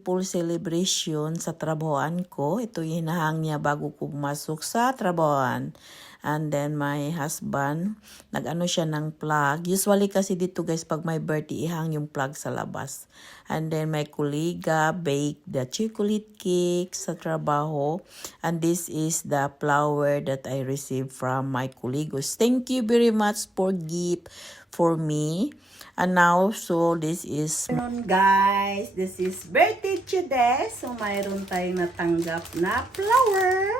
full celebration sa trabahoan ko. Ito yung hinahang niya bago ko pumasok sa trabahoan. And then my husband, nag-ano siya ng plug. Usually kasi dito guys, pag may birthday, ihang yung plug sa labas. And then my kollega baked the chocolate cake sa trabaho. And this is the flower that I received from my colleagues. Thank you very much for gift for me. And now, so this is... Guys, this is birthday today. So, mayroon tayong natanggap na flower.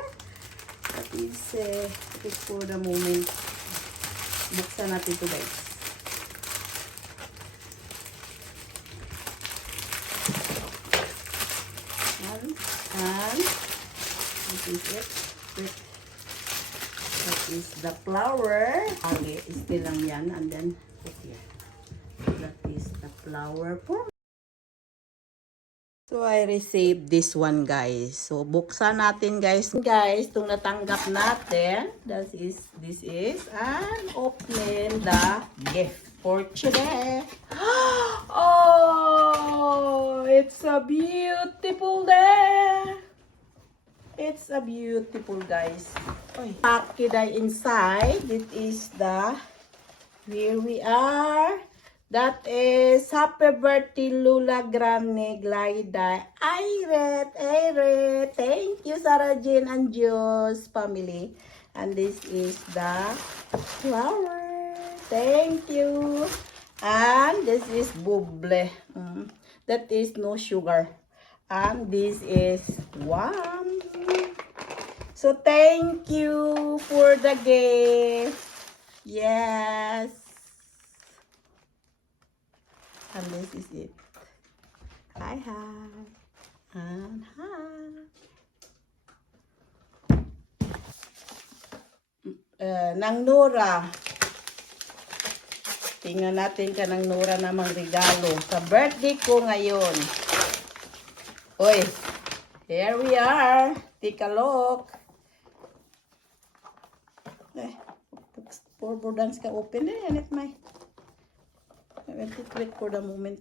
That is, for the moment. Buksan natin ito guys. And this is it. That is the flower. Okay, still lang yan. And then, okay. That is the flower for. So, I received this one, guys. So, buksan natin, guys. Guys, itong natanggap natin, this is, and open the gift for today. Oh, it's a beautiful day. It's a beautiful, guys. Packed inside. It is the, here we are. That is happy birthday Lula Gramne Glida Aire. Thank you Sarah Jane and Jo's family. And this is the flower. Thank you. And this is buble. That is no sugar. And this is one. So thank you for the gift. Yes. And this is it. Hi. And hi. Nang Nora. Tingnan natin ka ng Nora namang regalo. Sa birthday ko ngayon. Hoy. Here we are. Take a look. For bordans ka open and it may. Wait for the moment.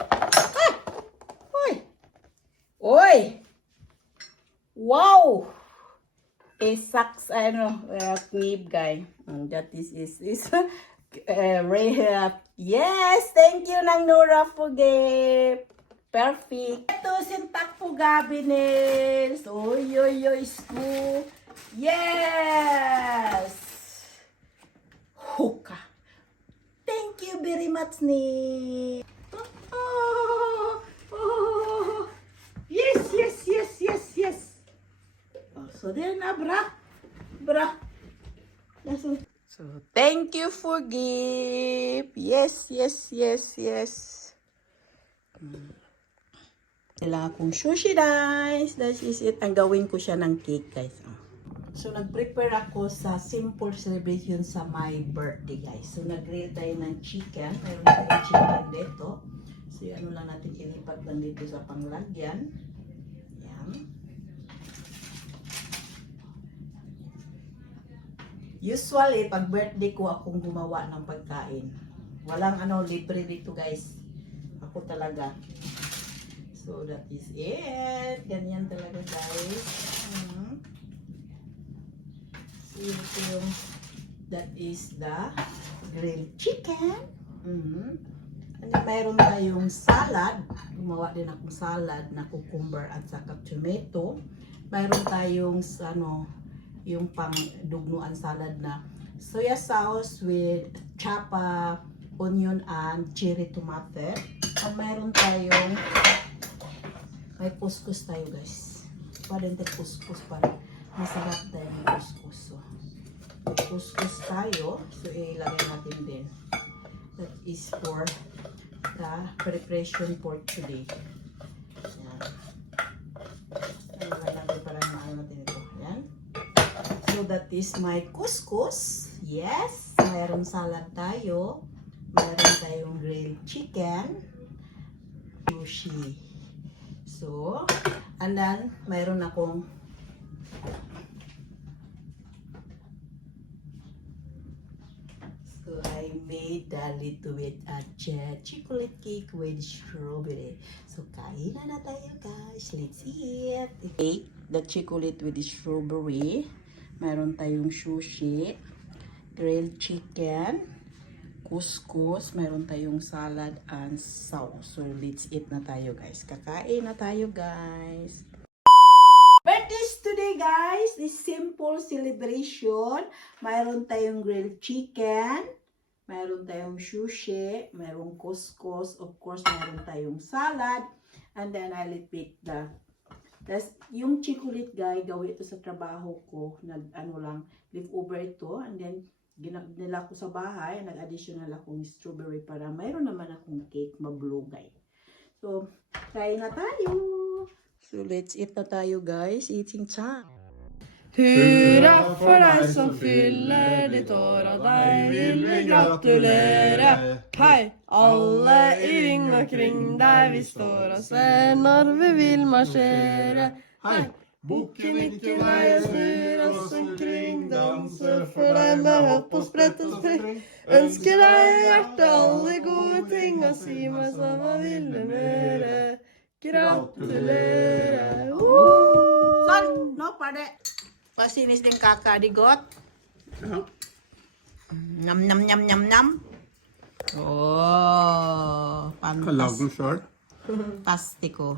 Ah! Oy! Wow! A sucks, knib guy. That is yes, thank you nang Nora for gift. Perfect. Ito sintak po gabi nils. Oy, school. Yes! Huka. Thank you very much, ni. Yes. So there na, bra. So thank you for gift. Yes. Kailangan akong sushi guys. That is it. Ang gawin ko siya ng cake guys. So, nag-prepare ako sa simple celebration sa my birthday, guys. So, nag-grill tayo ng chicken. Mayroon tayong chicken dito. So, ano lang natin, ilipat lang dito sa panglagyan. Yan. Usually, pag birthday ko, akong gumawa ng pagkain. Walang libre dito, guys. Ako talaga. So, that is it. Ganyan talaga, guys. That is the grilled chicken. And then mayroon tayong salad. Gumawa din akong salad na cucumber at saka tomato. Mayroon tayong yung pang dugnuan salad na soya sauce with chapa, onion and cherry tomato. At mayroon tayong may couscous tayo guys. Parang couscous para masarap tayo ng couscous. So, may couscous tayo. So, ilagay natin din. That is for the preparation for today. Ayan. Ilagay natin para maano natin ito. Ayan. So, that is my couscous. Yes. Mayroon salad tayo. Mayroon tayong grilled chicken. Sushi. So, and then, mayroon akong I made a little bit chocolate cake with strawberry. So, kain na tayo guys. Let's eat. Cake, the chocolate with strawberry. Meron tayong sushi, grilled chicken, couscous, meron tayong salad and sauce. So, let's eat na tayo guys. Kakain na tayo guys. Birthdays today guys, this simple celebration. Mayroon tayong grilled chicken, mayroon tayong sushi, mayroong couscous, of course mayroon tayong salad, and then I'll pick yung chocolate guy, gawin ito sa trabaho ko, leave over ito, and then nila ko sa bahay, nag-additional akong strawberry para mayroon naman akong cake mablugay. So, kain na tayo! So, let's eat na tayo guys. Eating time. Hurra for deg som fyller ditt år, og deg vil vi gratulere. Hei, alle i ring omkring deg, vi står og ser når vi vil marsjere. Hei, bukken ikke vei og snur oss omkring, danser for deg med hopp og sprett og spring. Ønsker deg i hjertet alle gode ting, og si meg så hva vil du mere. Gratulerer! Sånn, nå er det. Hva synes din kaka? Er det godt? Nam, nam, nam, nam, nam. Åh, Jeg lagde den sjøl. fantastico.